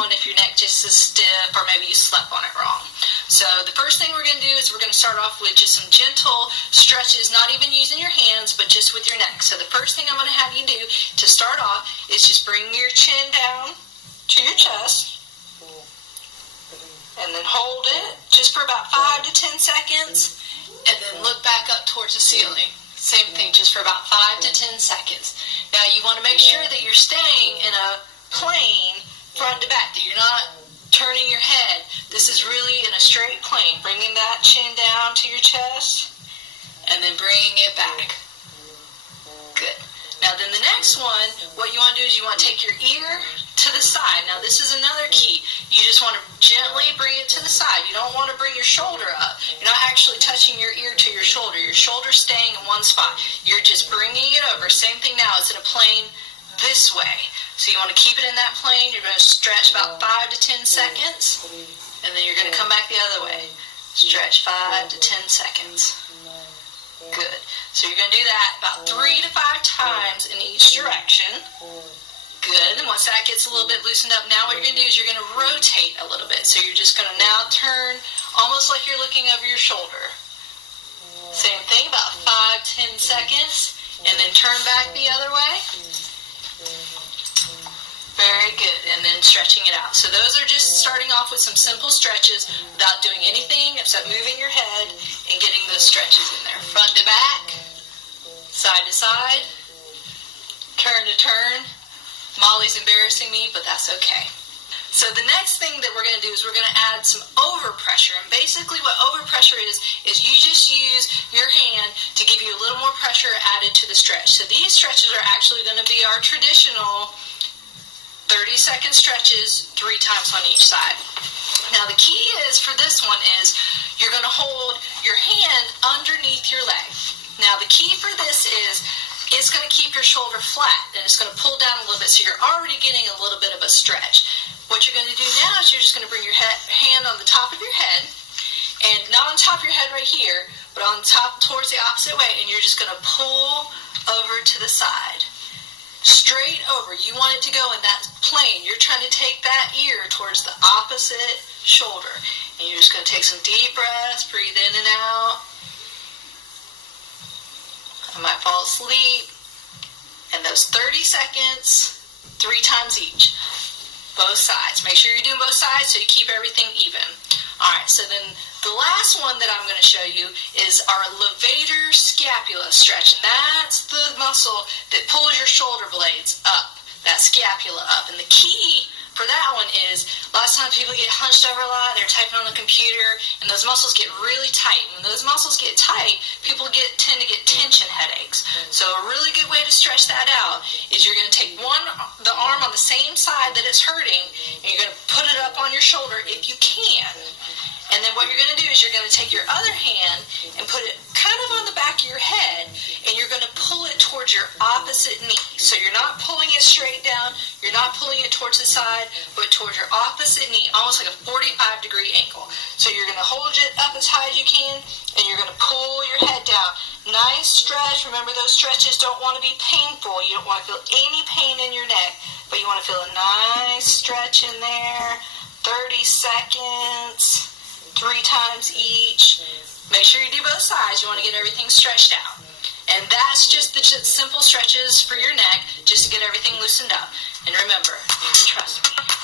knowing if your neck just is stiff or maybe you slept on it wrong. So the first thing we're going to do is we're going to start off with just some gentle stretches, not even using your hands, but just with your neck. So the first thing I'm going to have you do to start off is just bring your chin down to your chest and then hold it just for about 5 to 10 seconds and then look back up towards the ceiling. Same thing, just for about 5 to 10 seconds. Now you want to make sure that you're staying in a plane front to back, that you're not turning your head. This is really in a straight plane, bringing that chin down to your chest and then bringing it back. Good. Now then the next one, what you want to do is you want to take your ear to the side. Now this is another key. You just want to gently bring it to the side. You don't want to bring your shoulder up. You're not actually touching your ear to your shoulder. Your shoulder's staying in one spot. You're just bringing it over. Same thing now. It's in a plane this way. So you want to keep it in that plane. You're going to stretch about 5 to 10 seconds. And then you're going to come back the other way. Stretch 5 to 10 seconds. Good. So you're going to do that about 3 to 5 times in each direction. Good. And once that gets a little bit loosened up, now what you're going to do is you're going to rotate a little bit. So you're just going to now turn almost like you're looking over your shoulder. Same thing, about 5, 10 seconds. And then turn back the other way. Very good. And then stretching it out. So those are just starting off with some simple stretches without doing anything except moving your head and getting those stretches in there. Front to back, side to side, turn to turn. Molly's embarrassing me, but that's okay. So the next thing that we're going to do is we're going to add some overpressure. And basically what overpressure is you just use your hand to give you a little more pressure added to the stretch. So these stretches are actually going to be our traditional 30-second stretches 3 times on each side. Now the key is for this one is you're going to hold your hand underneath your leg. Now the key for this is it's going to keep your shoulder flat and it's going to pull down a little bit, so you're already getting a little bit of a stretch. What you're going to do now is you're just going to bring your hand on the top of your head, and not on top of your head right here, but on top towards the opposite way, and you're just going to pull over to the side. Straight over. You want it to go in that plane. You're trying to take that ear towards the opposite shoulder. And you're just going to take some deep breaths, breathe in and out. I might fall asleep. And those 30 seconds, 3 times each. Both sides. Make sure you're doing both sides so you keep everything even. Alright, so then the last one that I'm going to show you is our levator scapula stretch. And that's the muscle that pulls your shoulder blades up, that scapula up. And the key for that one is a lot of times people get hunched over a lot, they're typing on the computer, and those muscles get really tight. And when those muscles get tight, people tend to get tension headaches. So a really good way to stretch that out is you're going to take the arm on the same side that it's hurting, and you're going to put it up on your shoulder if you can. And then what you're going to do is you're going to take your other hand and put it kind of on the back of your head, and you're going to pull it towards your opposite knee. So you're not pulling it straight down, you're not pulling it towards the side, but towards your opposite knee, almost like a 45-degree angle. So you're going to hold it up as high as you can, and you're going to pull your head down. Nice stretch. Remember, those stretches don't want to be painful. You don't want to feel any pain in your neck, but you want to feel a nice stretch in there. 30 seconds. 3 times each. Make sure you do both sides. You want to get everything stretched out. And that's just the simple stretches for your neck, just to get everything loosened up. And remember, you can trust me.